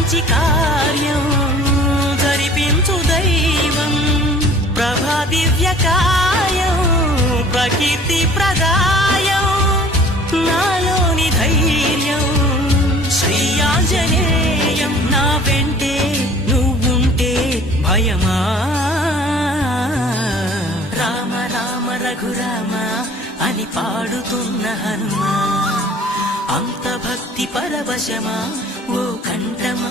మంచి కార్యం జరిపించు దైవం ప్రభా దివ్యకాయం ప్రకీర్తి ప్రదాయం నాలోని ధైర్యం శ్రీ ఆంజనేయం నా వెంటే నువ్వుంటే భయమా రామ రామ రఘురామ అని పాడుతున్న హనుమా అంత భక్తి పరవశమా ఓ కంఠమా